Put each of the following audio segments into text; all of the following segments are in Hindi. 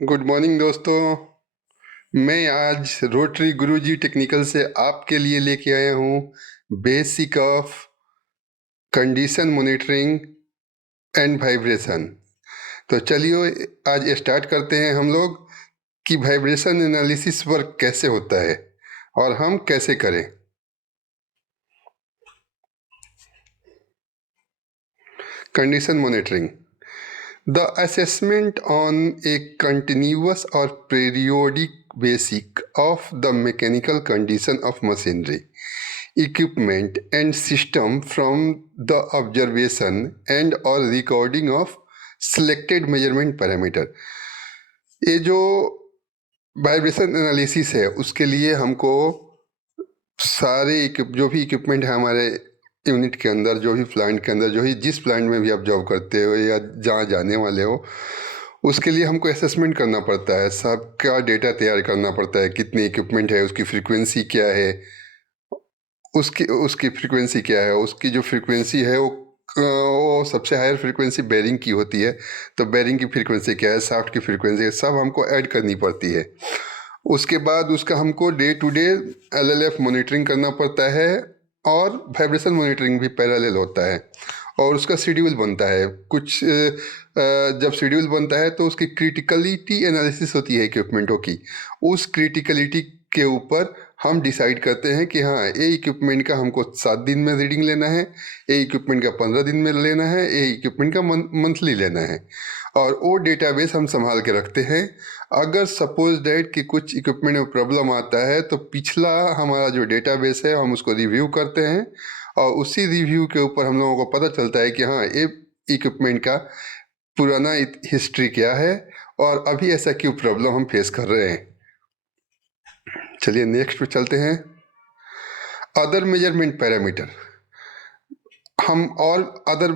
गुड मॉर्निंग दोस्तों। मैं आज रोटरी गुरुजी टेक्निकल से आपके लिए लेके आया हूँ basic of condition monitoring and vibration. तो चलिए आज स्टार्ट करते हैं हम लोग कि वाइब्रेशन एनालिसिस वर्क कैसे होता है और हम कैसे करें। Condition monitoring, the assessment on a continuous or periodic basis of the mechanical condition of machinery, equipment and system from the observation and or recording of selected measurement parameter। ये जो वाइब्रेशन एनालिसिस है उसके लिए हमको सारे जो भी इक्विपमेंट है हमारे यूनिट के अंदर, जो भी प्लांट के अंदर, जो ही जिस प्लांट में भी आप जॉब करते हो या जहाँ जाने वाले हो, उसके लिए हमको असेसमेंट करना पड़ता है। सबका डेटा तैयार करना पड़ता है, कितनी इक्विपमेंट है, उसकी फ्रीक्वेंसी क्या है, उसकी उसकी फ्रीक्वेंसी क्या है, उसकी जो फ्रीक्वेंसी है वो सबसे हायर फ्रीक्वेंसी बेरिंग की होती है, तो बेरिंग की फ्रीक्वेंसी क्या है, शाफ्ट की फ्रीक्वेंसी है, सब हमको ऐड करनी पड़ती है। उसके बाद उसका हमको day to day LLF monitoring करना पड़ता है और वाइब्रेशन मॉनिटरिंग भी पैरेलल होता है और उसका शेड्यूल बनता है। कुछ जब शेड्यूल बनता है तो उसकी क्रिटिकलिटी एनालिसिस होती है इक्विपमेंटों की। उस क्रिटिकलिटी के ऊपर हम डिसाइड करते हैं कि हाँ, ये इक्विपमेंट का हमको 7 दिन में रीडिंग लेना है, ये इक्विपमेंट का 15 दिन में लेना है, ये इक्विपमेंट का मंथली लेना है, और वो डेटाबेस हम संभाल के रखते हैं। अगर सपोज डैट कि कुछ इक्विपमेंट में प्रॉब्लम आता है तो पिछला हमारा जो डेटाबेस है हम उसको रिव्यू करते हैं और उसी रिव्यू के ऊपर हम लोगों को पता चलता है कि हाँ, ये इक्विपमेंट का पुराना हिस्ट्री क्या है और अभी ऐसा क्यों प्रॉब्लम हम फेस कर रहे हैं। चलिए नेक्स्ट पे चलते हैं। अदर मेजरमेंट पैरामीटर, हम और अदर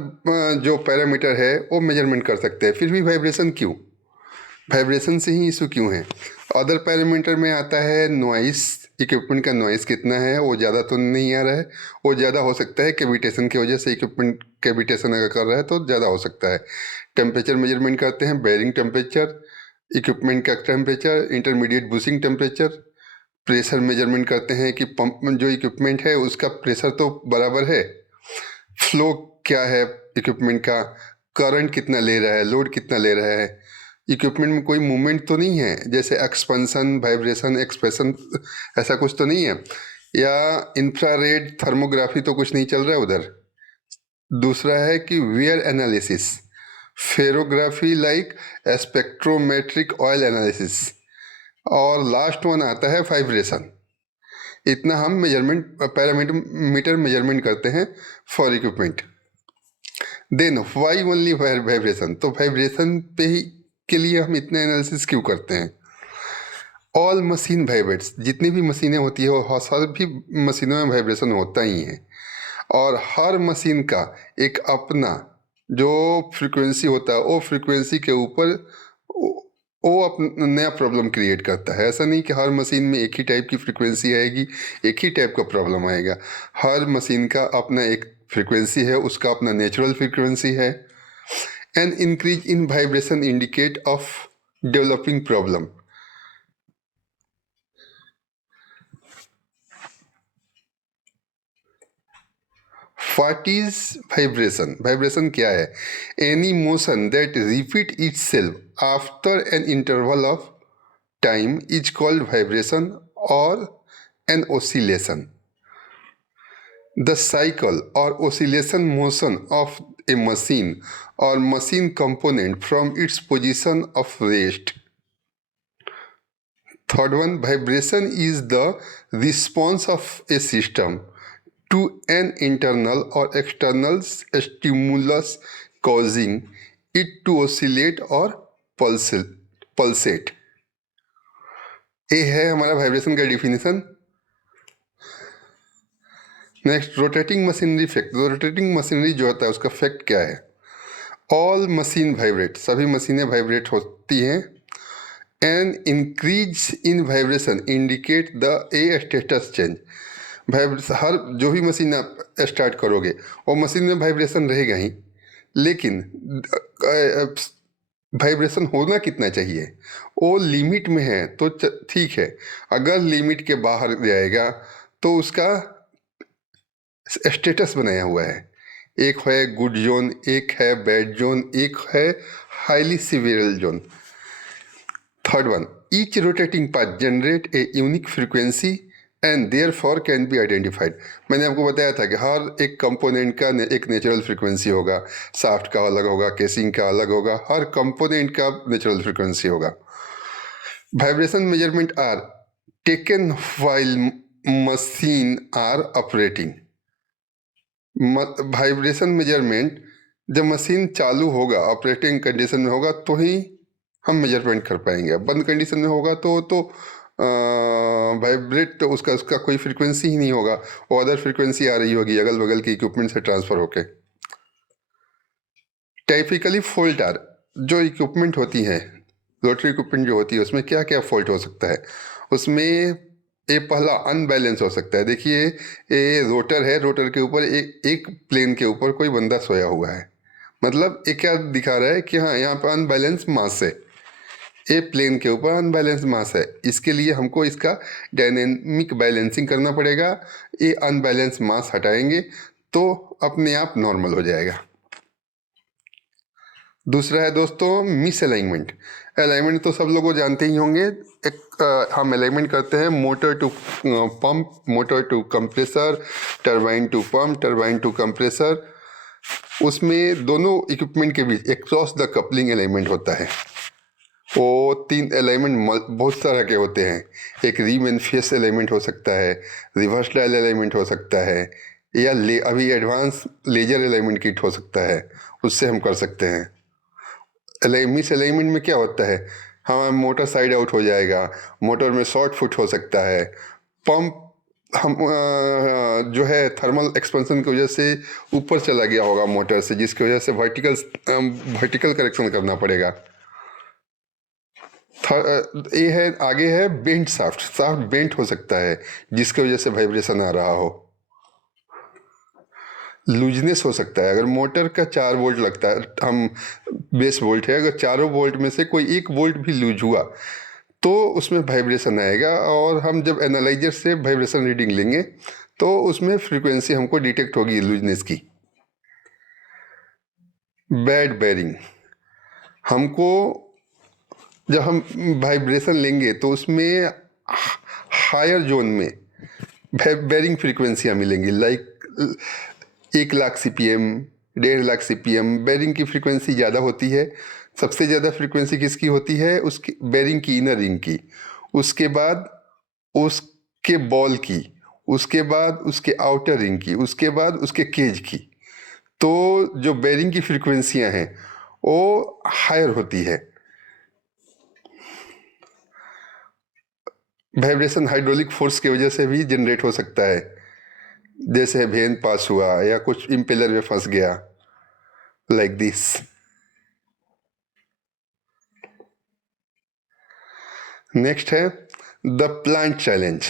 जो पैरामीटर है वो मेजरमेंट कर सकते हैं, फिर भी वाइब्रेशन क्यों, वाइब्रेशन से ही इशू क्यों है। अदर पैरामीटर में आता है नॉइस, इक्विपमेंट का नॉइस कितना है, वो ज़्यादा तो नहीं आ रहा है, वो ज़्यादा हो सकता है कैविटेशन की वजह से, इक्विपमेंट कैविटेशन अगर कर रहा है तो ज़्यादा हो सकता है। टेम्परेचर मेजरमेंट करते हैं, बेयरिंग टेम्परेचर, इक्विपमेंट का temperature, intermediate bushing temperature. Pressure measurement करते हैं कि पंप जो इक्विपमेंट है उसका प्रेशर तो बराबर है, फ्लो क्या है इक्विपमेंट का, करंट कितना ले रहा है, लोड कितना ले रहा है, इक्विपमेंट में कोई मूवमेंट तो नहीं है, जैसे एक्सपेंशन, वाइब्रेशन, एक्सप्रेशन, ऐसा कुछ तो नहीं है, या इंफ्रारेड थर्मोग्राफी तो कुछ नहीं चल रहा है उधर। दूसरा है कि wear analysis, ferrography like spectrometric oil analysis, और लास्ट वन आता है वाइब्रेशन। इतना हम मेजरमेंट पैरामीटर मेजरमेंट करते हैं for equipment. Then why only vibration, तो वाइब्रेशन पे ही के लिए हम इतना एनालिसिस क्यों करते हैं। ऑल मशीन वाइब्रेट्स, जितनी भी मशीनें होती है वो सभी मशीनों में वाइब्रेशन होता ही है, और हर मशीन का एक अपना जो फ्रीक्वेंसी होता है वो फ्रीक्वेंसी के ऊपर वो अपना नया प्रॉब्लम क्रिएट करता है। ऐसा नहीं कि हर मशीन में एक ही टाइप की फ्रीक्वेंसी आएगी, एक ही टाइप का प्रॉब्लम आएगा। हर मशीन का अपना एक फ्रीक्वेंसी है, उसका अपना नेचुरल फ्रीक्वेंसी है। An increase in vibration indicate of developing problem. What is vibration, vibration क्या है। Any motion that repeat itself after an interval of time is called vibration और an oscillation. The cycle or oscillation motion of a machine or machine component from its position of rest. Third one, vibration is the response of a system to an internal or external stimulus causing it to oscillate or pulsate. ये है हमारा वाइब्रेशन का definition. Next, rotating machinery fact. Rotating machinery जो होता है उसका फैक्ट क्या है। ऑल मशीन वाइब्रेट, सभी मशीनें वाइब्रेट होती हैं। An increase in vibration indicate the a status change. हर जो भी मशीन आप स्टार्ट करोगे वो मशीन में वाइब्रेशन रहेगा ही, लेकिन वाइब्रेशन होना कितना चाहिए, वो लिमिट में है तो ठीक है। अगर लिमिट के बाहर जाएगा तो उसका स्टेटस बनाया हुआ है, एक है गुड जोन, एक है बैड जोन, एक है highly severe zone. Third one, each rotating part generate a unique frequency and therefore can be identified. मैंने आपको बताया था कि हर एक कंपोनेंट का एक नेचुरल फ्रीक्वेंसी होगा, शाफ्ट का अलग होगा, केसिंग का अलग होगा, हर कंपोनेंट का नेचुरल फ्रीक्वेंसी होगा। Vibration measurement are taken while machine are operating. Vibration measurement जब मशीन चालू होगा, ऑपरेटिंग कंडीशन में होगा तो ही हम मेजरमेंट कर पाएंगे। बंद कंडीशन में होगा तो वाइब्रेट तो उसका कोई फ्रीक्वेंसी ही नहीं होगा, वो अदर फ्रीक्वेंसी आ रही होगी अगल बगल के इक्विपमेंट से ट्रांसफर होके। टाइपिकली फॉल्ट आर, जो इक्विपमेंट होती हैं, रोटरी इक्विपमेंट जो होती है, उसमें क्या क्या फॉल्ट हो सकता है। उसमें ये पहला अनबैलेंस हो सकता है। देखिए ये रोटर है, रोटर के ऊपर एक प्लेन के ऊपर कोई बंदा सोया हुआ है, मतलब ये क्या दिखा रहा है कि हाँ यहाँ पर अनबैलेंस मास है, ए प्लेन के ऊपर अनबैलेंस मास है। इसके लिए हमको इसका डायनेमिक बैलेंसिंग करना पड़ेगा। ये अनबैलेंस मास हटाएंगे तो अपने आप नॉर्मल हो जाएगा। दूसरा है दोस्तों मिस अलाइनमेंट। अलाइनमेंट तो सब लोग जानते ही होंगे। हम अलाइनमेंट करते हैं motor to pump, motor to compressor, turbine to pump, turbine to compressor. उसमें दोनों इक्विपमेंट के बीच एक क्रॉस द कपलिंग अलाइनमेंट होता है। वो 3 अलाइनमेंट बहुत तरह के होते हैं। एक रिम एंड फेस अलाइनमेंट हो सकता है, रिवर्स डायल अलाइनमेंट हो सकता है, या अभी एडवांस लेजर अलाइनमेंट किट हो सकता है, उससे हम कर सकते हैं। मिस अलाइनमेंट में क्या होता है, हमारा मोटर साइड आउट हो जाएगा, मोटर में शॉर्ट फुट हो सकता है, पंप हम जो है थर्मल एक्सपेंशन की वजह से ऊपर चला गया होगा मोटर से, जिसकी वजह से वर्टिकल करेक्शन करना पड़ेगा। ये है, आगे है बेंट शाफ्ट। शाफ्ट बेंट हो सकता है जिसकी वजह से वाइब्रेशन आ रहा हो। लूजनेस हो सकता है, अगर मोटर का 4 वोल्ट लगता है, हम बेस वोल्ट है, अगर चारों वोल्ट में से कोई एक वोल्ट भी लूज हुआ तो उसमें वाइब्रेशन आएगा, और हम जब एनालाइजर से वाइब्रेशन रीडिंग लेंगे तो उसमें फ्रीक्वेंसी हमको डिटेक्ट होगी लूजनेस की। बैड बेरिंग, हमको जब हम वाइब्रेशन लेंगे तो उसमें हायर जोन में बेरिंग फ्रीक्वेंसियाँ मिलेंगी, लाइक 1,00,000 CPM, 1,50,000 CPM। बेरिंग की फ्रीक्वेंसी ज़्यादा होती है। सबसे ज़्यादा फ्रीक्वेंसी किसकी होती है, उसकी बेरिंग की इनर रिंग की, उसके बाद उसके बॉल की, उसके बाद उसके आउटर रिंग की, उसके बाद उसके केज की। तो जो बेरिंग की फ्रीक्वेंसियाँ हैं वो हायर होती है। वाइब्रेशन हाइड्रोलिक फोर्स की वजह से भी जनरेट हो सकता है, जैसे वेन पास हुआ या कुछ इम्पेलर में फंस गया, लाइक दिस। नेक्स्ट है द प्लांट चैलेंज।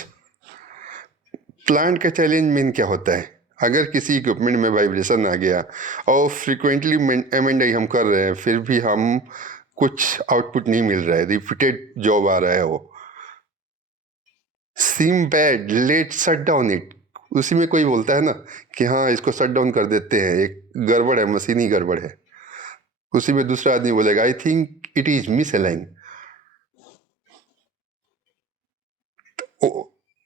प्लांट का चैलेंज मेन क्या होता है, अगर किसी इक्विपमेंट में वाइब्रेशन आ गया और फ्रिक्वेंटली M&I हम कर रहे हैं, फिर भी हम कुछ आउटपुट नहीं मिल रहा है, रिपीटेड जॉब आ रहा है, वो seem bad, let shut down it. उसी में कोई बोलता है ना कि हाँ इसको शट डाउन कर देते हैं, एक गड़बड़ है, मशीन ही गड़बड़ है। उसी में दूसरा आदमी बोलेगा I think it is misalign.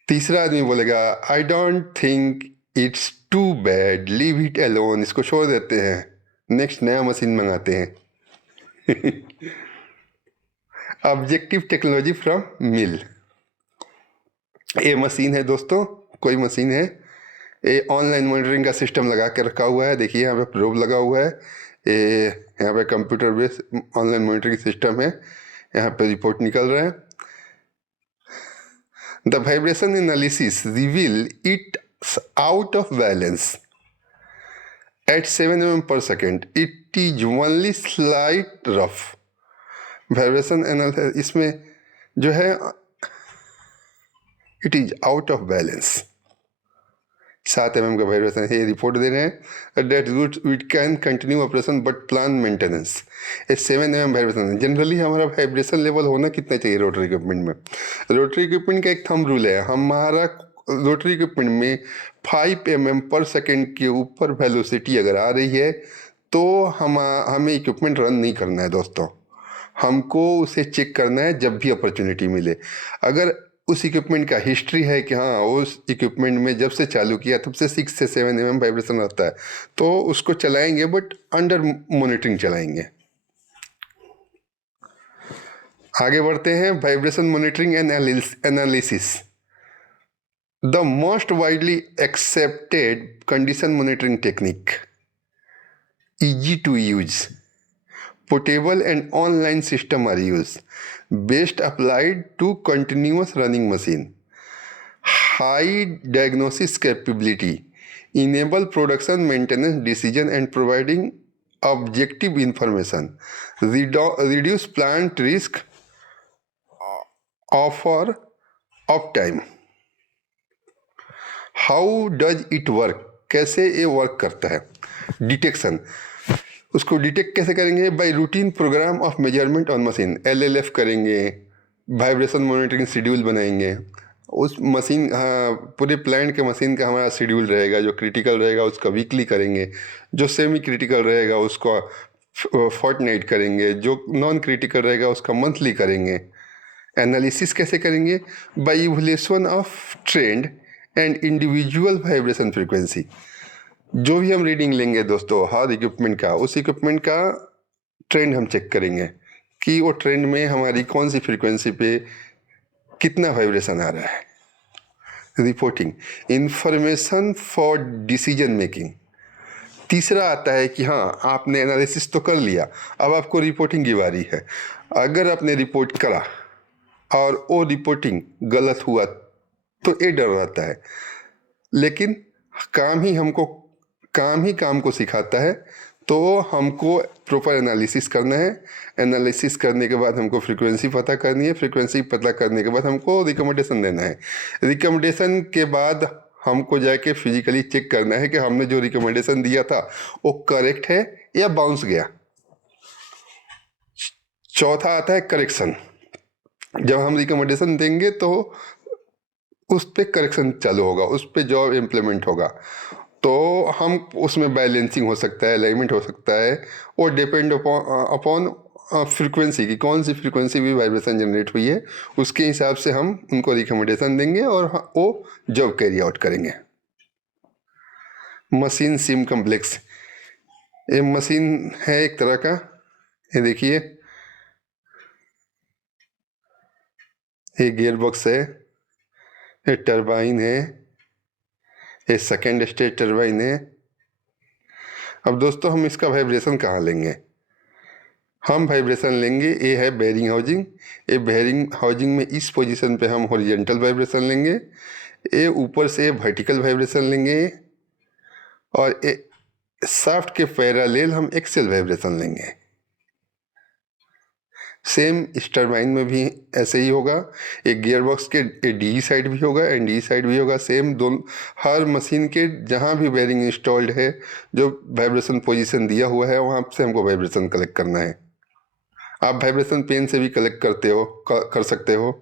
तीसरा आदमी बोलेगा I don't think it's too bad, leave it alone, इसको छोड़ देते हैं, नेक्स्ट नया मशीन मंगाते हैं। Objective technology from mill. ये मशीन है दोस्तों, कोई मशीन है, ये ऑनलाइन मॉनिटरिंग का सिस्टम लगा के रखा हुआ है। देखिए यहाँ पे प्रोब लगा हुआ है, ये यहाँ पे computer based online monitoring system है, यहाँ पे रिपोर्ट निकल रहा है। The vibration analysis reveal it's out of balance at 7 mm per second, it is only slight rough. Vibration analysis इसमें जो है it is out of balance, 7 mm का वाइब्रेशन है, रिपोर्ट दे रहे हैं that good it can continue operation but plan maintenance. ये 7 mm वाइब्रेशन है। जनरली हमारा वाइब्रेशन लेवल होना कितना चाहिए रोटरी इक्विपमेंट में? रोटरी इक्विपमेंट का एक थंब रूल है, हमारा रोटरी इक्विपमेंट में 5 mm पर सेकेंड के ऊपर वेलोसिटी अगर आ रही है तो हमें इक्विपमेंट रन नहीं करना है दोस्तों। हमको उसे चेक करना है जब भी अपॉर्चुनिटी मिले। अगर उस इक्विपमेंट का हिस्ट्री है कि हाँ उस इक्विपमेंट में जब से चालू किया तब से 6 से 7 mm वाइब्रेशन आता है तो उसको चलाएंगे, बट अंडर मॉनिटरिंग चलाएंगे। आगे बढ़ते हैं, vibration monitoring and analysis. The most widely accepted condition monitoring technique, easy to use, portable and online system are used, best applied to continuous running machine, high diagnosis capability, enable production maintenance decision and providing objective information, reduce plant risk, offer uptime। How does it work, कैसे ये वर्क करता है? डिटेक्शन, उसको डिटेक्ट कैसे करेंगे? By routine program of measurement on machine, LLF करेंगे, वाइब्रेशन मॉनिटरिंग शेड्यूल बनाएंगे। उस मशीन, हाँ, पूरे प्लांट के मशीन का हमारा शेड्यूल रहेगा, जो क्रिटिकल रहेगा उसका वीकली करेंगे, जो सेमी क्रिटिकल रहेगा उसका फोर्टनाइट करेंगे, जो नॉन क्रिटिकल रहेगा उसका मंथली करेंगे। एनालिसिस कैसे करेंगे? By evolution of trend and individual vibration frequency. जो भी हम रीडिंग लेंगे दोस्तों हर इक्विपमेंट का, उस इक्विपमेंट का ट्रेंड हम चेक करेंगे कि वो ट्रेंड में हमारी कौन सी फ्रीक्वेंसी पे कितना वाइब्रेशन आ रहा है। Reporting, information for decision making. तीसरा आता है कि हाँ आपने एनालिसिस तो कर लिया, अब आपको रिपोर्टिंग की बारी है। अगर आपने रिपोर्ट करा और वो रिपोर्टिंग गलत हुआ तो ये डर रहता है, लेकिन काम को सिखाता है। तो हमको प्रॉपर एनालिसिस करना है। एनालिसिस करने के बाद हमको फ्रीक्वेंसी पता करनी है। फ्रीक्वेंसी पता करने के बाद हमको रिकमेंडेशन देना है। रिकमेंडेशन के बाद हमको जाके फिजिकली चेक करना है कि हमने जो रिकमेंडेशन दिया था वो करेक्ट है या बाउंस गया। चौथा आता है करेक्शन। जब हम रिकमेंडेशन देंगे तो उस पर करेक्शन चालू होगा, उस पर जॉब इम्प्लीमेंट होगा। तो हम उसमें बैलेंसिंग हो सकता है, अलाइनमेंट हो सकता है, और डिपेंड अपॉन फ्रीक्वेंसी की, कौन सी फ्रीक्वेंसी भी वाइब्रेशन जनरेट हुई है उसके हिसाब से हम उनको रिकमेंडेशन देंगे और वो जॉब कैरी आउट करेंगे। मशीन सिम कम्प्लेक्स, ये मशीन है एक तरह का। ये देखिए, ये गियर बॉक्स है, ये टरबाइन है, ये सेकेंड स्टेज टरबाइन है। अब दोस्तों हम इसका वाइब्रेशन कहाँ लेंगे? हम वाइब्रेशन लेंगे, ये है बेयरिंग हाउजिंग। ये बेयरिंग हाउजिंग में इस पोजीशन पे हम हॉरिजॉन्टल वाइब्रेशन लेंगे, ये ऊपर से वर्टिकल वाइब्रेशन लेंगे, और ये शाफ्ट के पैरेलल हम एक्सेल वाइब्रेशन लेंगे। सेम इस टरबाइन में भी ऐसे ही होगा। एक गियर बॉक्स के डी साइड भी होगा एंड डी साइड भी होगा। सेम दोनों, हर मशीन के जहाँ भी बेयरिंग इंस्टॉल्ड है, जो वाइब्रेशन पोजीशन दिया हुआ है वहाँ से हमको वाइब्रेशन कलेक्ट करना है। आप वाइब्रेशन पेन से भी कलेक्ट कर सकते हो।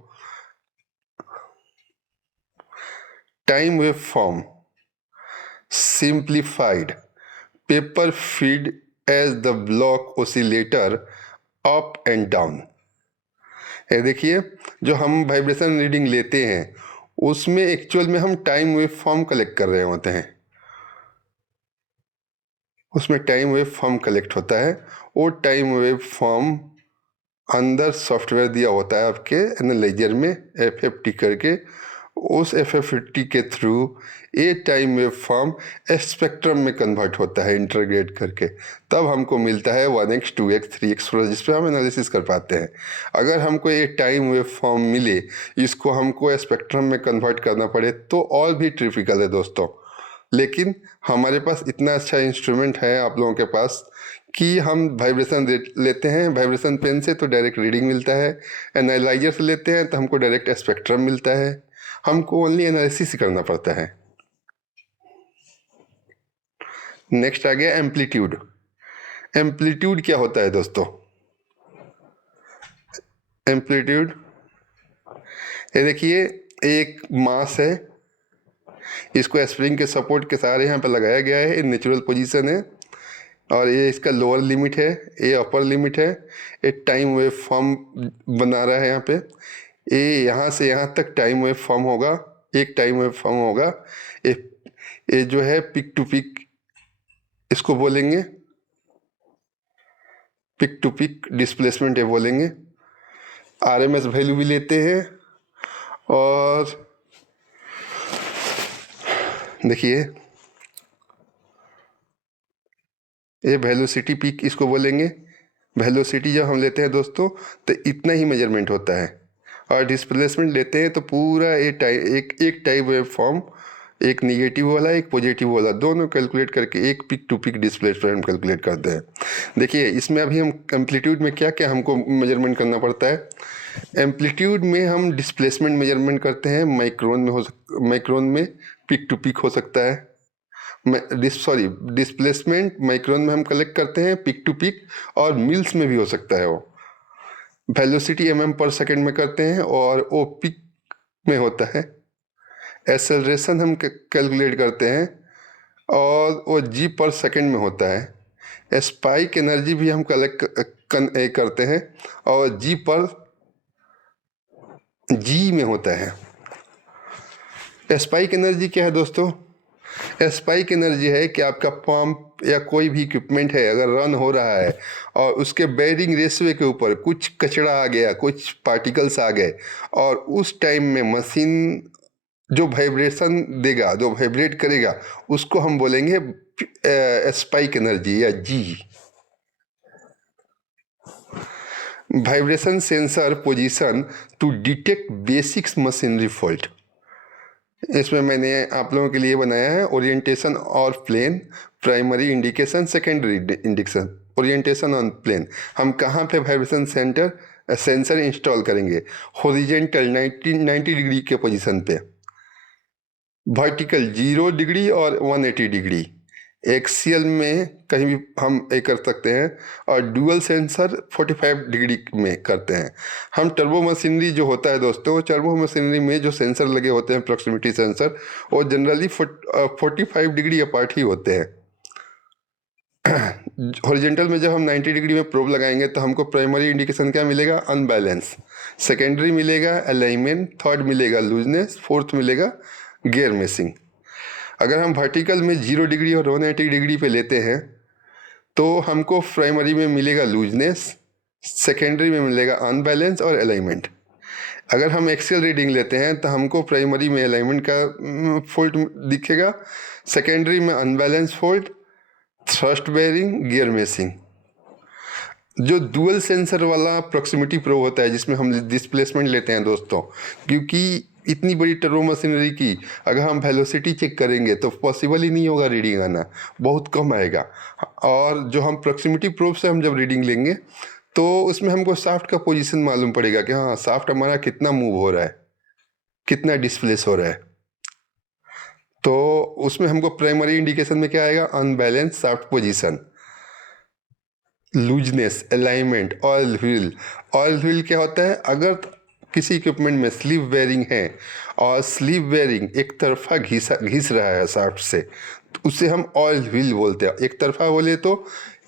Time wave form simplified, paper feed as the block oscillator up and down. ये देखिए, जो हम वाइब्रेशन रीडिंग लेते हैं उसमें एक्चुअल में हम टाइम वेव फॉर्म कलेक्ट कर रहे होते हैं। उसमें टाइम वेव फॉर्म कलेक्ट होता है। वो टाइम वेव फॉर्म अंदर सॉफ्टवेयर दिया होता है आपके एनालाइजर में, FFT करके। उस FFT के थ्रू ये टाइम वेव फॉर्म स्पेक्ट्रम में कन्वर्ट होता है इंटीग्रेट करके, तब हमको मिलता है 1x 2x 3x जिस पर हम एनालिसिस कर पाते हैं। अगर हमको ये टाइम वेव फॉर्म मिले, इसको हमको स्पेक्ट्रम में कन्वर्ट करना पड़े तो और भी ट्रिपिकल है दोस्तों। लेकिन हमारे पास इतना अच्छा इंस्ट्रूमेंट है आप लोगों के पास कि हम वाइब्रेशन लेते हैं, वाइब्रेशन पेन से तो डायरेक्ट रीडिंग मिलता है, एनालाइजर से लेते हैं तो हमको डायरेक्ट स्पेक्ट्रम मिलता है। हमको ओनली एनालिसिस करना पड़ता है। नेक्स्ट आ गया एम्पलीट्यूड। एम्पलीट्यूड क्या होता है दोस्तों? एम्पलीट्यूड, ये देखिए एक मास है, इसको स्प्रिंग के सपोर्ट के सहारे यहाँ पे लगाया गया है, ये नेचुरल पोजीशन है और ये इसका लोअर लिमिट है, ये अपर लिमिट है। ये टाइम वेव फॉर्म बना रहा है यहाँ पे, ये यहाँ से यहाँ तक टाइम वेव फॉर्म होगा, एक टाइम वेव फॉर्म होगा। ये जो है पिक टू पिक इसको बोलेंगे, पिक टू पिक डिस्प्लेसमेंट ये बोलेंगे। आरएमएस वैल्यू भी लेते हैं और देखिए ये वेलोसिटी पीक इसको बोलेंगे। वेलोसिटी जब हम लेते हैं दोस्तों तो इतना ही मेजरमेंट होता है और डिस्प्लेसमेंट लेते हैं तो पूरा एक टाइप वेव फॉर्म, एक निगेटिव वाला एक पॉजिटिव वाला, दोनों कैलकुलेट करके एक peak to peak displacement calculate करते हैं। देखिए इसमें अभी हम एम्पलीट्यूड में क्या क्या हमको मेजरमेंट करना पड़ता है। एम्पलीट्यूड में हम डिस्प्लेसमेंट मेजरमेंट करते हैं, माइक्रोन में पिक टू पिक हो सकता है। डिस्प्लेसमेंट माइक्रोन में हम कलेक्ट करते हैं पिक टू पिक, और मिल्स में भी हो सकता है वो। वेलोसिटी पर सेकेंड में करते हैं और वो पिक में होता है। एक्सेलरेशन हम कैलकुलेट करते हैं और वो जी पर सेकेंड में होता है। स्पाइक एनर्जी भी हम कलेक्ट करते हैं और जी पर जी में होता है। स्पाइक एनर्जी क्या है दोस्तों? स्पाइक एनर्जी है कि आपका पंप या कोई भी इक्विपमेंट है अगर रन हो रहा है और उसके बेयरिंग रेशियो के ऊपर कुछ कचरा आ गया, कुछ पार्टिकल्स आ गए, और उस टाइम में मशीन जो वाइब्रेशन देगा, जो वाइब्रेट करेगा, उसको हम बोलेंगे स्पाइक एनर्जी या G. Vibration sensor position to detect basics machinery fault. इसमें मैंने आप लोगों के लिए बनाया है ओरिएंटेशन और plane, primary indication, secondary indication. Orientation on plane, हम कहाँ पे वाइब्रेशन सेंसर इंस्टॉल करेंगे? हॉरिजॉन्टल 90 डिग्री के पोजीशन पे, वर्टिकल 0 डिग्री और 180 डिग्री, एक्सियल में कहीं भी हम ये कर सकते हैं, और डुअल सेंसर 45 डिग्री में करते हैं। हम टर्बो मशीनरी जो होता है दोस्तों, टर्बो मशीनरी में जो सेंसर लगे होते हैं प्रॉक्सिमिटी सेंसर, वो जनरली 45 डिग्री अपार्ट ही होते हैं। हॉरिजॉन्टल में जब हम 90 डिग्री में प्रोब लगाएंगे तो हमको प्राइमरी इंडिकेशन क्या मिलेगा? अनबैलेंस। सेकेंडरी मिलेगा अलाइनमेंट, थर्ड मिलेगा लूजनेस, फोर्थ मिलेगा गियर मेसिंग। अगर हम वर्टिकल में 0 डिग्री और 180 डिग्री पे लेते हैं तो हमको प्राइमरी में मिलेगा लूजनेस, सेकेंडरी में मिलेगा अनबैलेंस और अलाइनमेंट। अगर हम एक्सियल रीडिंग लेते हैं तो हमको प्राइमरी में अलाइनमेंट का फॉल्ट दिखेगा, सेकेंडरी में unbalance fault, thrust bearing, gear meshing. जो डुअल सेंसर वाला प्रॉक्सिमिटी प्रोब होता है जिसमें हम डिस्प्लेसमेंट लेते हैं दोस्तों, क्योंकि इतनी बड़ी टर्बो मशीनरी की अगर हम वेलोसिटी चेक करेंगे तो पॉसिबल ही नहीं होगा रीडिंग आना, बहुत कम आएगा। और जो हम प्रॉक्सिमिटी प्रोब से हम जब रीडिंग लेंगे तो उसमें हमको शाफ्ट का पोजीशन मालूम पड़ेगा कि हाँ शाफ्ट हमारा कितना मूव हो रहा है, कितना डिस्प्लेस हो रहा है। तो उसमें हमको प्राइमरी इंडिकेशन में क्या आएगा? Unbalance shaft position, looseness, alignment, oil wheel. Oil wheel क्या होता है? अगर किसी इक्विपमेंट में स्लीव बेयरिंग है और स्लीव बेयरिंग एक तरफा घिस रहा है शाफ्ट से, तो उसे हम ऑयल व्हील बोलते हैं। एक तरफा बोले तो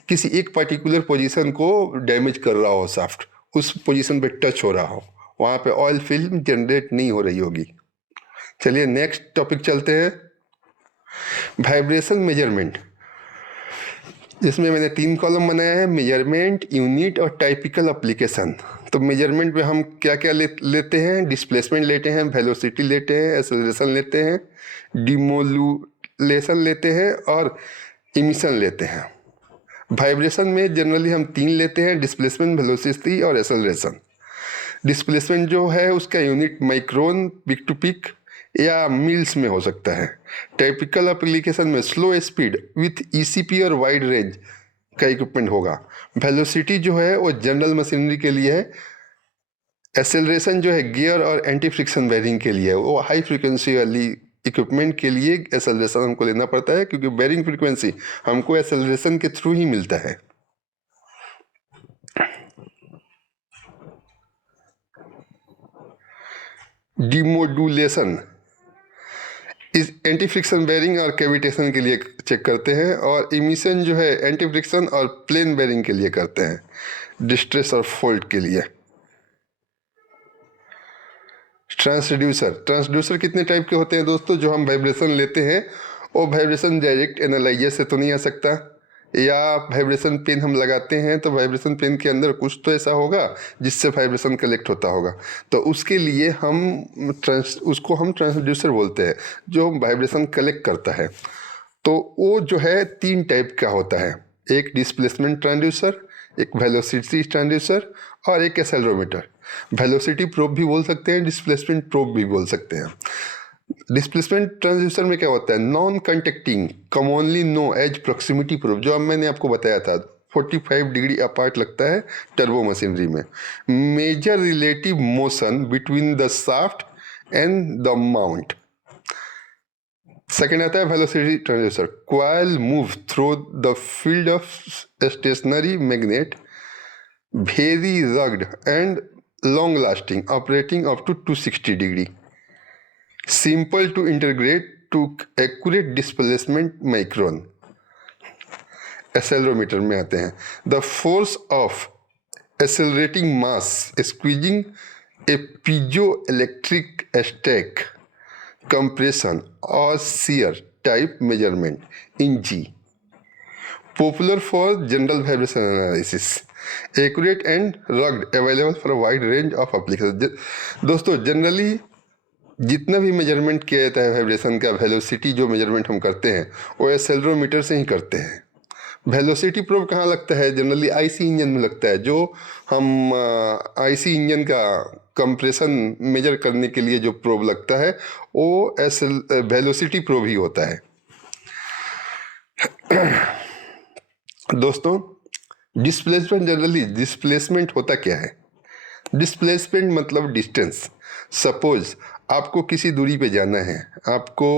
किसी एक पर्टिकुलर पोजीशन को डैमेज कर रहा हो शाफ्ट, उस पोजीशन पे टच हो रहा हो, वहाँ पे ऑयल फिल्म जनरेट नहीं हो रही होगी। चलिए नेक्स्ट टॉपिक चलते हैं, वाइब्रेशन मेजरमेंट। इसमें मैंने 3 कॉलम बनाया है, मेजरमेंट, यूनिट और टाइपिकल एप्लीकेशन। तो मेजरमेंट में हम क्या क्या लेते हैं? डिस्प्लेसमेंट लेते हैं, वेलोसिटी लेते हैं, एक्सेलरेशन लेते हैं, डिमोलुलेशन लेते हैं और इमिशन लेते हैं। वाइब्रेशन में जनरली हम 3 लेते हैं, डिस्प्लेसमेंट, वेलोसिटी और एक्सेलरेशन। डिस्प्लेसमेंट जो है उसका unit micron, peak to peak या मिल्स में हो सकता है। टाइपिकल एप्लीकेशन में स्लो स्पीड विथ ईसीपी और वाइड रेंज का इक्विपमेंट होगा। वेलोसिटी जो है वो जनरल मशीनरी के लिए है। एक्सेलरेशन जो है गियर और एंटी फ्रिक्शन बेयरिंग के लिए है, वो हाई फ्रीक्वेंसी वाली इक्विपमेंट के लिए एक्सेलरेशन हमको लेना पड़ता है, क्योंकि बेरिंग फ्रीक्वेंसी हमको एक्सेलरेशन के थ्रू ही मिलता है। डिमोडुलेशन इस एंटी फ्रिक्शन बेरिंग और कैविटेशन के लिए चेक करते हैं, और इमिशन जो है एंटी फ्रिक्शन और प्लेन बेरिंग के लिए करते हैं, डिस्ट्रेस और फॉल्ट के लिए। ट्रांसड्यूसर कितने टाइप के होते हैं दोस्तों? जो हम वाइब्रेशन लेते हैं वो वाइब्रेशन डायरेक्ट एनालाइजर से तो नहीं आ सकता, या वाइब्रेशन पेन हम लगाते हैं तो वाइब्रेशन पेन के अंदर कुछ तो ऐसा होगा जिससे वाइब्रेशन कलेक्ट होता होगा, तो उसके लिए उसको हम ट्रांसड्यूसर बोलते हैं, जो वाइब्रेशन कलेक्ट करता है। तो वो जो है 3 टाइप का होता है, एक डिस्प्लेसमेंट ट्रांसड्यूसर, एक वेलोसिटी ट्रांसड्यूसर और एक एक्सेलेरोमीटर। वेलोसिटी प्रोब भी बोल सकते हैं, डिस्प्लेसमेंट प्रोब भी बोल सकते हैं। डिस्प्लेसमेंट ट्रांसड्यूसर में क्या होता है? Non conducting, commonly known as proximity probe, जो अब मैंने आपको बताया था 45 डिग्री अपार्ट लगता है टर्बो मशीनरी में। Measure relative motion between the shaft and the mount. Second आता है velocity transducer, coil move through the field of stationary magnet, very rugged and long lasting, operating up to 260 degree, simple to integrate to accurate displacement micron. Accelerometer में आते हैं, the force of accelerating mass squeezing a piezo electric stack, compression or shear type measurement in G, popular for general vibration analysis, accurate and rugged, available for a wide range of applications। दोस्तों जनरली जितना भी मेजरमेंट किया जाता है वाइब्रेशन का, वेलोसिटी जो मेजरमेंट हम करते हैं वो एक्सेलेरोमीटर से ही करते हैं। वेलोसिटी प्रोब कहाँ लगता है? जनरली आईसी इंजन में लगता है, जो हम आईसी इंजन का कंप्रेशन मेजर करने के लिए जो प्रोब लगता है वो वेलोसिटी प्रोब ही होता है। दोस्तों डिस्प्लेसमेंट, जनरली डिस्प्लेसमेंट होता क्या है? डिस्प्लेसमेंट मतलब डिस्टेंस। सपोज आपको किसी दूरी पे जाना है, आपको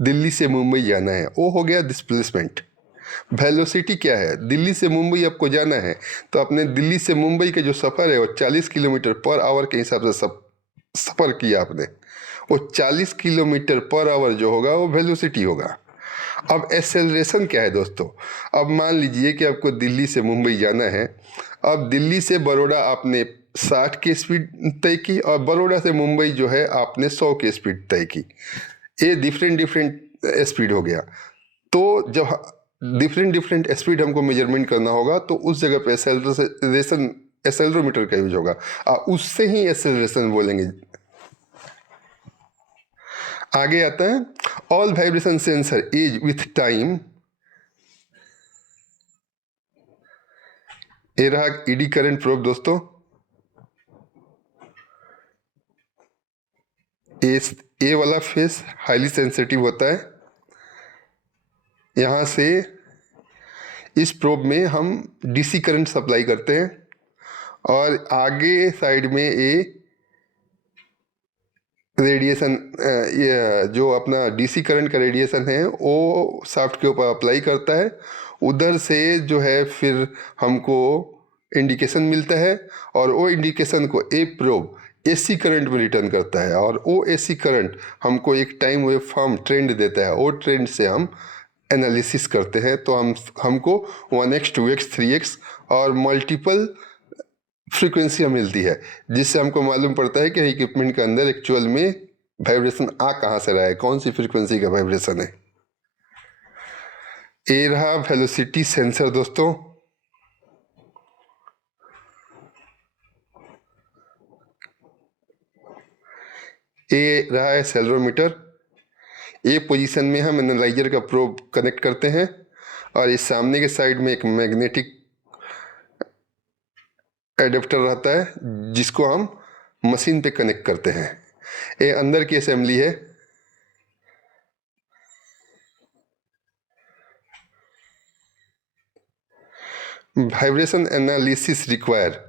दिल्ली से मुंबई जाना है, वो हो गया डिस्प्लेसमेंट। वेलोसिटी क्या है? दिल्ली से मुंबई आपको जाना है तो अपने दिल्ली से मुंबई का जो सफ़र है वो 40 किलोमीटर पर आवर के हिसाब से सफ़र किया आपने, वो 40 किलोमीटर पर आवर जो होगा वो वेलोसिटी होगा। अब एक्सेलरेशन क्या है दोस्तों? अब मान लीजिए कि आपको दिल्ली से मुंबई जाना है, अब दिल्ली से बड़ौदा आपने 60 की स्पीड तय की और बड़ौदा से मुंबई जो है आपने 100 की स्पीड तय की। ये डिफरेंट स्पीड हो गया। तो जब डिफरेंट स्पीड हमको मेजरमेंट करना होगा तो उस जगह पे एक्सेलरोमीटर का यूज होगा, उससे ही एक्सेलरेशन बोलेंगे। आगे आता है all vibration sensor as with time. ये रहा ईडी करंट प्रोब दोस्तों, ए वाला फेस हाईली सेंसिटिव होता है। यहाँ से इस प्रोब में हम डीसी करंट सप्लाई करते हैं और आगे साइड में ये रेडिएशन, ये जो अपना डीसी करंट का रेडिएशन है वो शाफ्ट के ऊपर अप्लाई करता है। उधर से जो है फिर हमको इंडिकेशन मिलता है और वो इंडिकेशन को ए प्रोब एसी करंट में रिटर्न करता है, और वो एसी करंट हमको एक टाइम वेव फॉर्म ट्रेंड देता है। वो ट्रेंड से हम एनालिसिस करते हैं, तो हमको 1x 2x 3x और मल्टीपल फ्रीक्वेंसियाँ मिलती है, जिससे हमको मालूम पड़ता है कि इक्विपमेंट के अंदर एक्चुअल में वाइब्रेशन आ कहाँ से रहा है, कौन सी फ्रीक्वेंसी का वाइब्रेशन है। ये रहा वेलोसिटी सेंसर दोस्तों। ये रहा है एक्सेलेरोमीटर। ये पोजीशन में हम एनालाइजर का प्रोब कनेक्ट करते हैं और इस सामने के साइड में एक मैग्नेटिक एडेप्टर रहता है जिसको हम मशीन पे कनेक्ट करते हैं। ये अंदर की असेंबली है। Vibration analysis require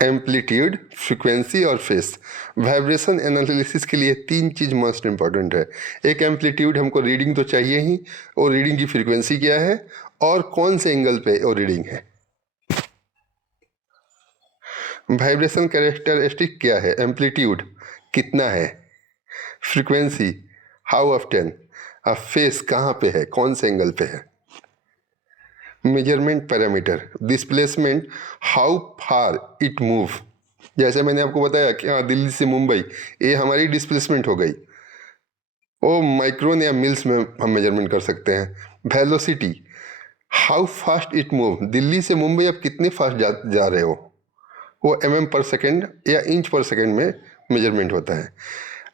amplitude, frequency और फेस। वाइब्रेशन एनालिसिस के लिए 3 चीज़ मोस्ट इम्पॉर्टेंट है। एक एम्पलीट्यूड, हमको रीडिंग तो चाहिए ही, और रीडिंग की फ्रीक्वेंसी क्या है और कौन से एंगल पे वो रीडिंग है। वाइब्रेशन कैरेक्टरिस्टिक क्या है? एम्पलीट्यूड कितना है, फ्रीक्वेंसी हाउ ऑफ्टन, और फेस कहाँ पे है, कौन से एंगल पे है। Measurement parameter, displacement how far it move. जैसे मैंने आपको बताया कि हाँ दिल्ली से मुंबई, ये हमारी डिस्प्लेसमेंट हो गई, वो माइक्रोन या मिल्स में हम मेजरमेंट कर सकते हैं। Velocity how fast it move, Delhi से मुंबई आप कितने फास्ट जा रहे हो, वो पर सेकेंड या इंच पर सेकेंड में मेजरमेंट होता है।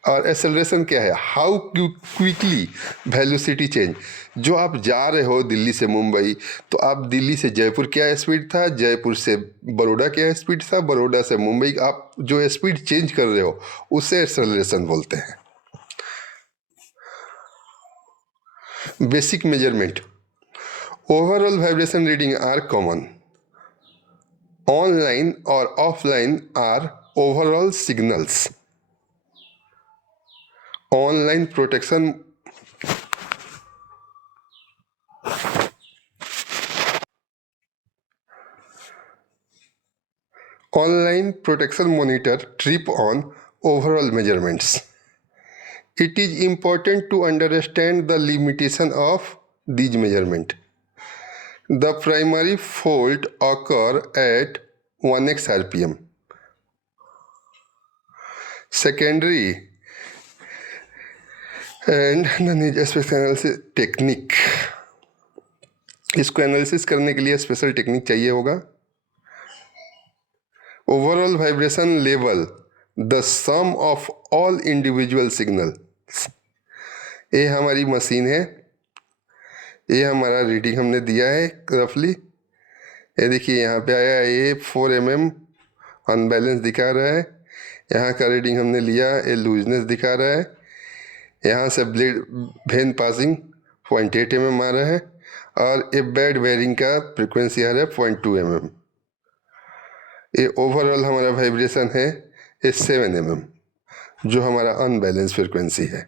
और एक्सेलरेशन क्या है? हाउ क्विकली वेलोसिटी चेंज, जो आप जा रहे हो दिल्ली से मुंबई, तो आप दिल्ली से जयपुर क्या स्पीड था, जयपुर से बड़ौदा क्या स्पीड था, बड़ौदा से मुंबई आप जो स्पीड चेंज कर रहे हो उसे एक्सेलरेशन बोलते हैं। Basic measurement, overall vibration reading are common, online और offline are overall signals. Online protection, online protection monitor trip on overall measurements. It is important to understand the limitation of these measurements. The primary fault occur at 1x RPM. Secondary and the special analysis technique. इसको एनालिसिस करने के लिए स्पेशल टेक्निक चाहिए होगा। Overall vibration level, the sum of all individual signal. ये हमारी मशीन है, ये हमारा रीडिंग हमने दिया है रफली। ये देखिए यहाँ पे आया, ये 4 mm अनबैलेंस दिखा रहा है। यहाँ का रीडिंग हमने लिया, ये लूजनेस दिखा रहा है। यहाँ से ब्लेड वेन पासिंग 0.8 mm आ रहा है, और ये बेड वेयरिंग का फ्रिक्वेंसी आ रहा है 0.2 mm। ये ओवरऑल हमारा वाइब्रेशन है ये 7 mm, जो हमारा अनबैलेंस फ्रिक्वेंसी है।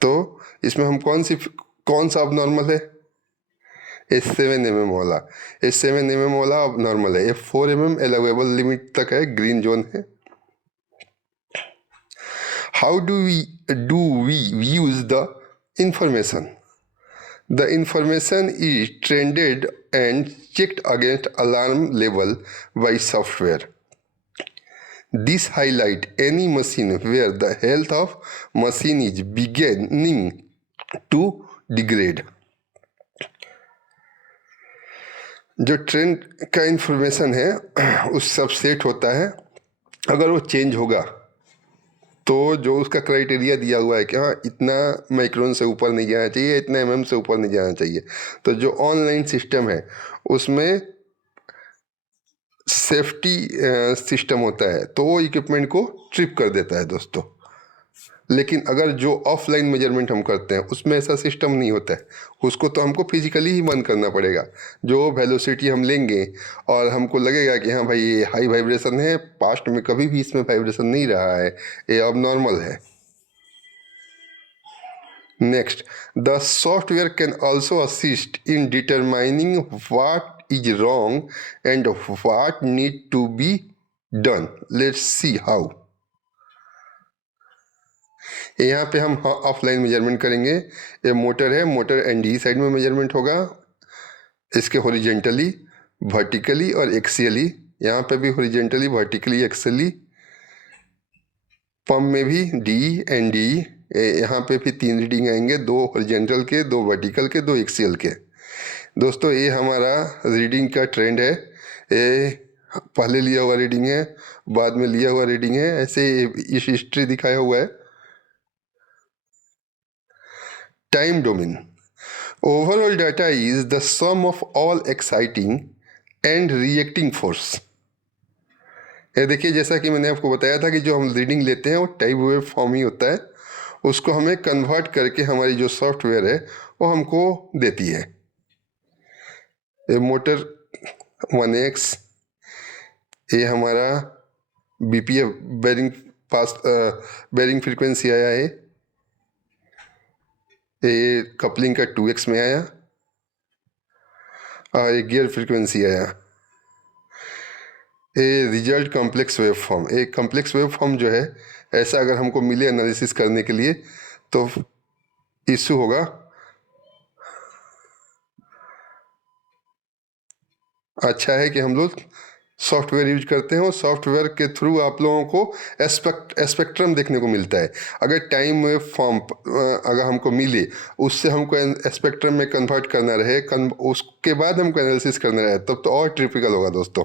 तो इसमें हम कौन सा अब नॉर्मल है? ये 7 mm वाला, ये 7 mm वाला अब नॉर्मल है। ये 4 mm अलाउएबल लिमिट तक है, ग्रीन जोन है। How do we use the information? The information is trended and checked against alarm level by software. This highlight any machine where the health of machine is beginning to degrade. जो ट्रेंड का इंफॉर्मेशन है उस सब सेट होता है, अगर वो चेंज होगा तो जो उसका क्राइटेरिया दिया हुआ है कि हाँ इतना माइक्रोन से ऊपर नहीं जाना चाहिए, इतना mm से ऊपर नहीं जाना चाहिए, तो जो ऑनलाइन सिस्टम है उसमें सेफ्टी सिस्टम होता है, तो वो इक्विपमेंट को ट्रिप कर देता है दोस्तों। लेकिन अगर जो ऑफलाइन मेजरमेंट हम करते हैं उसमें ऐसा सिस्टम नहीं होता है, उसको तो हमको फिजिकली ही बंद करना पड़ेगा। जो वेलोसिटी हम लेंगे और हमको लगेगा कि हाँ भाई ये हाई वाइब्रेशन है, पास्ट में कभी भी इसमें वाइब्रेशन नहीं रहा है, ये अब नॉर्मल है। Next, the software can also assist in determining what is wrong and what need to be done. Let's see how. यहाँ पे हम ऑफलाइन मेजरमेंट करेंगे। ये मोटर है, मोटर एनडी साइड में मेजरमेंट होगा, इसके हॉरिजेंटली, वर्टिकली और एक्सियली। यहाँ पे भी हॉरिजेंटली, वर्टिकली, एक्सियली। पंप में भी डी एंड डी, यहाँ पे भी 3 रीडिंग आएंगे, 2 हॉरिजेंटल के, 2 वर्टिकल के, 2 एक्सियल के। दोस्तों ये हमारा रीडिंग का ट्रेंड है, ये पहले लिया हुआ रीडिंग है, बाद में लिया हुआ रीडिंग है, ऐसे इस हिस्ट्री दिखाया हुआ है। Time domain, overall data is the sum of all exciting and reacting force. ये देखिए, जैसा कि मैंने आपको बताया था कि जो हम रीडिंग लेते हैं वो टाइम वेव फॉर्म ही होता है, उसको हमें कन्वर्ट करके हमारी जो सॉफ्टवेयर है वो हमको देती है। ये मोटर 1x, ये हमारा BPF बेरिंग फ्रीक्वेंसी आया है। ये कपलिंग का 2x में आया और ये गियर फ्रीक्वेंसी आया। ये रिजल्ट कॉम्प्लेक्स वेव फॉर्म। एक कॉम्प्लेक्स वेव फॉर्म जो है ऐसा अगर हमको मिले एनालिसिस करने के लिए तो इशू होगा। अच्छा है कि हम लोग सॉफ्टवेयर यूज करते हैं और सॉफ्टवेयर के थ्रू आप लोगों को स्पेक्ट्रम देखने को मिलता है। अगर टाइम वेव फॉर्म अगर हमको मिले उससे हमको स्पेक्ट्रम में कन्वर्ट करना रहे, उसके बाद हमको एनालिसिस करना रहे, तब तो और ट्रिपिकल होगा दोस्तों।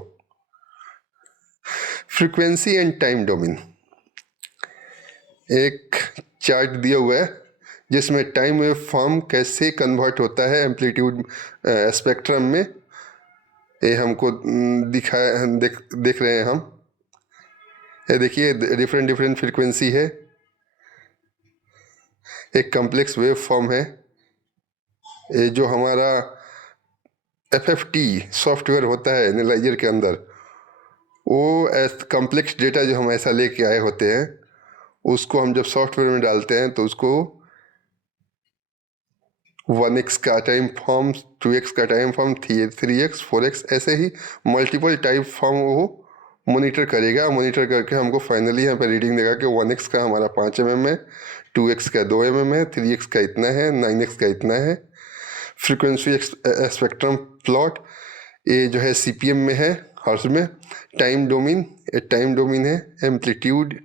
फ्रीक्वेंसी एंड टाइम डोमेन, एक चार्ट दिया हुआ है जिसमें टाइम वेव फॉर्म कैसे कन्वर्ट होता है एम्पलीट्यूड स्पेक्ट्रम में। ये हमको देख रहे हैं हम। ये देखिए डिफरेंट फ्रीक्वेंसी है, एक कॉम्प्लेक्स वेव फॉर्म है। ये जो हमारा FFT सॉफ्टवेयर होता है एनालाइजर के अंदर, वो कॉम्प्लेक्स डेटा जो हम ऐसा लेके आए होते हैं उसको हम जब सॉफ्टवेयर में डालते हैं तो उसको 1x का टाइम फॉर्म, 2x का टाइम फॉर्म, 3x 4x ऐसे ही मल्टीपल टाइप फॉर्म वो मॉनिटर करेगा। मॉनिटर करके हमको फाइनली यहाँ पर रीडिंग देगा कि 1x का हमारा 5 mm है, 2x का 2 mm है, 3x का इतना है, 9x का इतना है। फ्रीक्वेंसी स्पेक्ट्रम प्लॉट ये जो है CPM में है, हर्ट्ज में। टाइम डोमेन है amplitude.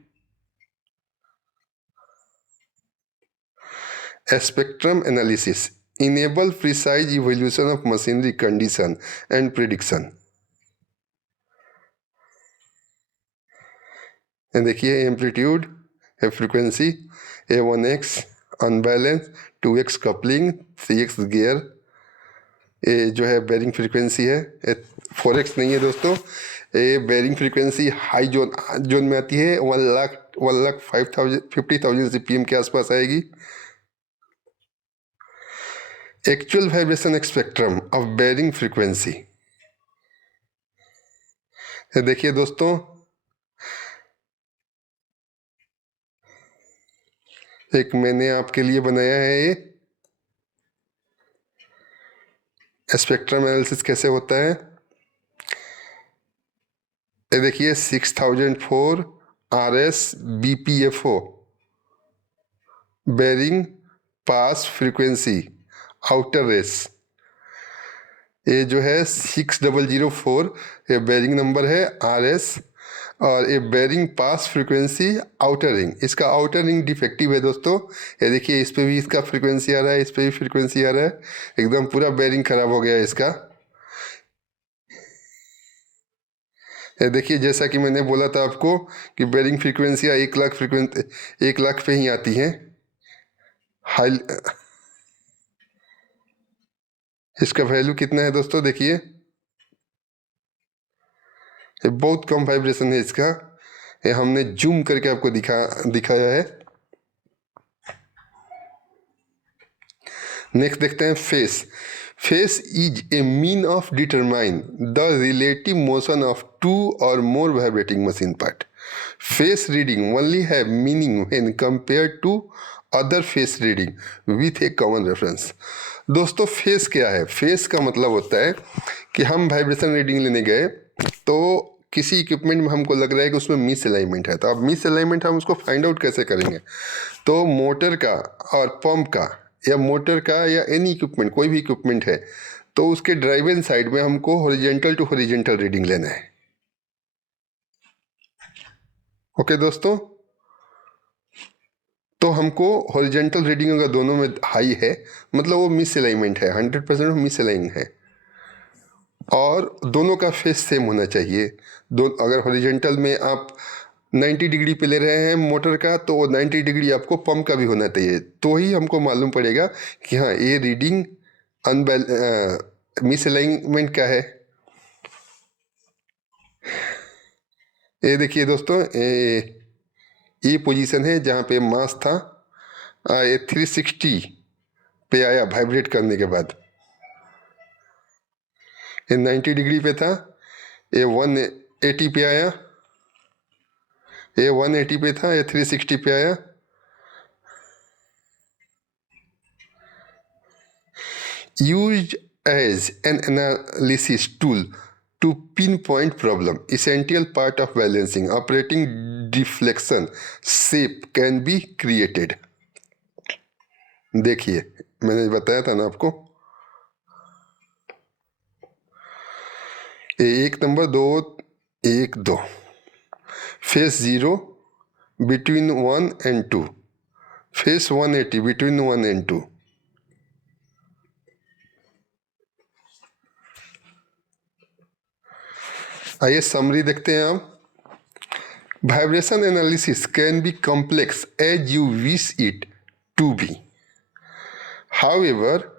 Spectrum analysis enable precise evaluation of machinery condition and prediction। देखिए एम्पलीट्यूड है, frequency A1x unbalance, 2x coupling, 3x gear. ये जो है बेरिंग फ्रीक्वेंसी है। 4x नहीं है दोस्तों, ये बेरिंग फ्रीक्वेंसी हाई जोन में आती है। 1,50,000 CPM के आसपास आएगी। Actual vibration spectrum of bearing frequency. देखिए दोस्तों, एक मैंने आपके लिए बनाया है ये स्पेक्ट्रम एनालिसिस कैसे होता है। ये देखिए 6004 RS BPFO बेरिंग पास फ्रीक्वेंसी आउटर रेस। ये जो है 6004 ये बेरिंग नंबर है RS, और ये बेरिंग पास फ्रीक्वेंसी आउटर रिंग। इसका आउटर रिंग डिफेक्टिव है दोस्तों। ये देखिए इस पे भी इसका फ्रीक्वेंसी आ रहा है, इस पे भी फ्रीक्वेंसी आ रहा है, एकदम पूरा बेरिंग खराब हो गया है इसका। ये देखिए जैसा कि मैंने बोला था आपको कि बेरिंग फ्रीक्वेंसियाँ 1 लाख पे ही आती हैं। हाई इसका वैल्यू कितना है दोस्तों, देखिए ये बहुत कम वाइब्रेशन है इसका। ये हमने जूम करके आपको दिखाया है। नेक्स्ट देखते हैं phase is a mean of determine the relative motion of 2 or more vibrating machine part. Phase reading only have meaning when compared to other phase reading with a common reference. दोस्तों फेस क्या है? फेस का मतलब होता है कि हम वाइब्रेशन रीडिंग लेने गए तो किसी इक्विपमेंट में हमको लग रहा है कि उसमें मिस अलाइनमेंट है, तो अब मिस अलाइनमेंट हम उसको फाइंड आउट कैसे करेंगे? तो मोटर का और पंप का या मोटर का या एनी इक्विपमेंट, कोई भी इक्विपमेंट है तो उसके ड्राइव इन साइड में हमको हॉरिजॉन्टल टू हॉरिजॉन्टल रीडिंग लेना है। ओके दोस्तों, तो हमको हॉरिजॉन्टल रीडिंग अगर दोनों में हाई है मतलब वो मिस अलाइनमेंट है, 100% मिस अलाइन है, और दोनों का फेस सेम होना चाहिए। अगर हॉरिजॉन्टल में आप 90 डिग्री पे ले रहे हैं मोटर का तो वो 90 डिग्री आपको पंप का भी होना चाहिए, तो ही हमको मालूम पड़ेगा कि हाँ ये रीडिंग मिस अलाइनमेंट का है। ये देखिए दोस्तों, ये पोजीशन है जहाँ पे मास था, ये 360 पे आया वाइब्रेट करने के बाद। ये 90 डिग्री पे था, ये 80 पे आया, ये 180 पे था, ये 360 पे आया। Used as an analysis tool to pinpoint problem, essential part of balancing operating deflection shape can be created। देखिए मैंने बताया था ना आपको, एक number 2 1 2, face 0 between 1 and 2, face 180 between 1 and 2। आइए समरी देखते हैं आप। Vibration analysis can be complex as you wish it to be, however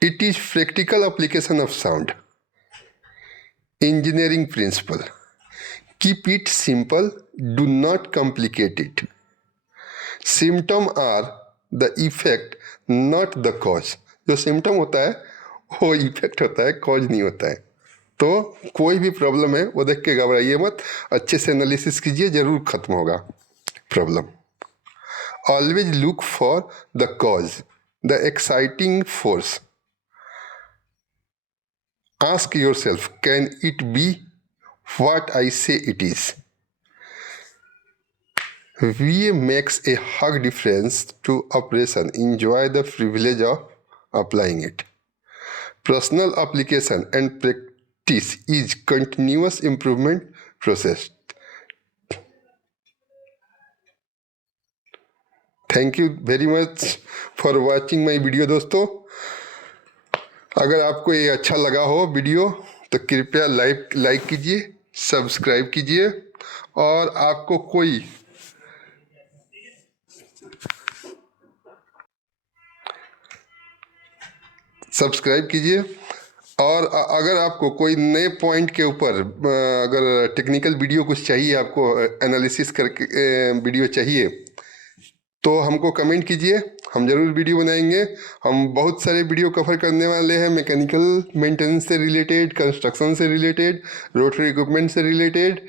it is practical application of sound engineering principle. Keep it simple, do not complicate it. Symptom are the effect, not the cause। जो सिम्टम होता है वो इफेक्ट होता है, कॉज नहीं होता है। तो कोई भी प्रॉब्लम है वो देख के घबराइए मत, अच्छे से एनालिसिस कीजिए, जरूर खत्म होगा problem. Always look for the cause, the exciting force. Ask yourself, can it be what I say it is? VA makes a hug difference to operation. Enjoy the privilege of applying it. Personal application and practice is continuous improvement process. Thank you very much for watching my video दोस्तों। अगर आपको ये अच्छा लगा हो वीडियो तो कृपया लाइक कीजिए, सब्सक्राइब कीजिए, और आपको कोई सब्सक्राइब कीजिए। और अगर आपको कोई नए पॉइंट के ऊपर अगर टेक्निकल वीडियो कुछ चाहिए, आपको एनालिसिस करके वीडियो चाहिए, तो हमको कमेंट कीजिए, हम ज़रूर वीडियो बनाएंगे। हम बहुत सारे वीडियो कवर करने वाले हैं, मैकेनिकल मेंटेनेंस से रिलेटेड, कंस्ट्रक्शन से रिलेटेड, रोटरी इक्विपमेंट से रिलेटेड,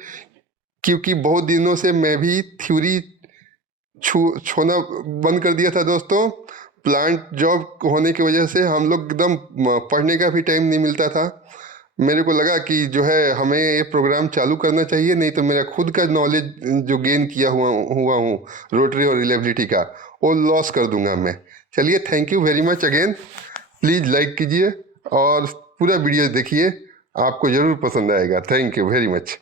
क्योंकि बहुत दिनों से मैं भी थ्योरी छोड़ना बंद कर दिया था दोस्तों। प्लांट जॉब होने की वजह से हम लोग एकदम पढ़ने का भी टाइम नहीं मिलता था। मेरे को लगा कि जो है हमें ये प्रोग्राम चालू करना चाहिए, नहीं तो मेरा खुद का नॉलेज जो गेन किया हुआ हूँ रोटरी और रिलेबिलिटी का, वो लॉस कर दूंगा मैं। चलिए, thank you very much again. Please like कीजिए और पूरा वीडियो देखिए, आपको ज़रूर पसंद आएगा। Thank you very much.